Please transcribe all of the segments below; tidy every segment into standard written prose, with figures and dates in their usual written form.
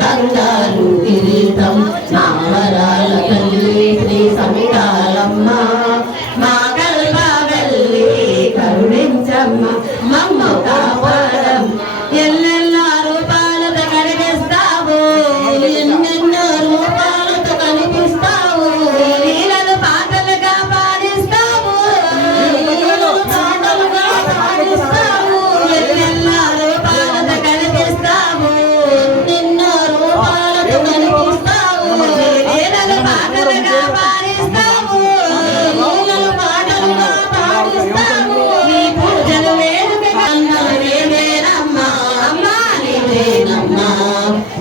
బంగారు కిరీటం నా వరాల తల్లి శ్రీ సమితాలమ్మ మా కల్పవల్లి కరుణించమ్మ మమ్మ కాపాడమ్మ ఎల్లెల్ల రూపాలతో కనిపిస్తావు ఎన్నెన్నో రూపాలతో కనిపిస్తావు లీలలు పాటలుగా పాడిస్తావు పాటలుగా పాడిస్తావు ఎల్లెల్ల రూపాలతో కనిపిస్తావు ఎన్నెన్నో రూపాలతో కనిపిస్తావు లీలలు పాటలుగా పాడిస్తావు లీలలు పాటలుగా పాడిస్తావు నీ పూజలు వేడుకగా నీవేనమ్మా అమ్మా నీవేనమ్మా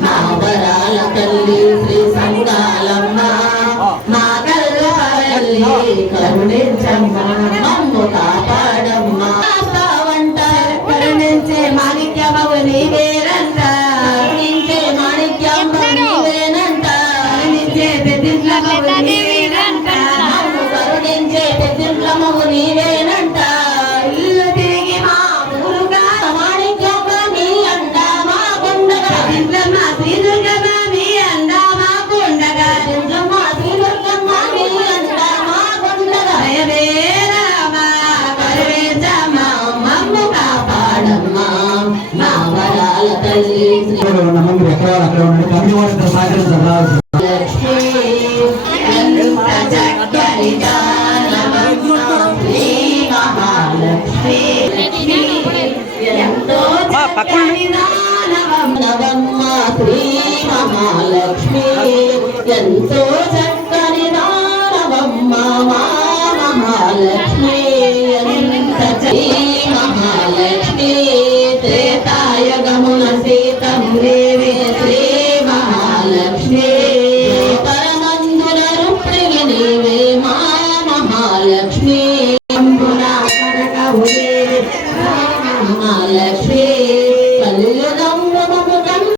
మా వరాల తల్లి శ్రీ సంగాలమ్మ మా కల్పవల్లి కరుణించమ్మ మమ్ము కాపాడమ్మ వంట కరుణించే మాణిక్యమవు నీవేనంట కరుణించే మాణిక్యమ్మ నీవేనంట కరుణించే పెద్దింట్లమవు నీవేనంట మమ్ము కరుణించే పెద్దింట్లమవు నీవేనంట ఇల్లు తిరిగి మా ఊరుగా మాణిక్యమ్మ నీ అంట మా గుండగా పెద్దింట్లమ్మ శ్రీదుర్గమ్మ నీ అంట మా గుండగా పెద్దింట్లమ్మ శ్రీదుర్గమ్మ నీ అంట మా గుండగా భయమేరమ్మ కరుణించమ్మ మమ్ము కాపాడమ్మ మా వరాల తల్లి శ్రీ నమ్మకం ఎక్కడ అక్కడ ఉండండి కమ్యూనిటీ సహకరించాలి లక్ష్మీ ఎంత చక్కని దానవమ్మ శ్రీ మహాలక్ష్మి లక్ష్మీ ఎంతో చక్కని దానవమ్మ శ్రీ మహాలక్ష్మి ఎంతో చక్కని దానవమ్మ మా మహాలక్ష్మి ఎంత శ్రీ మహాలక్ష్మి త్రేతాయుగమున సీతం దేవి శ్రీ మహాలక్ష్మి పరమందున రుక్మిణి నీవే మా మహాలక్ష్మి అంబున కనకవు దేవి మా మహాలక్ష్మి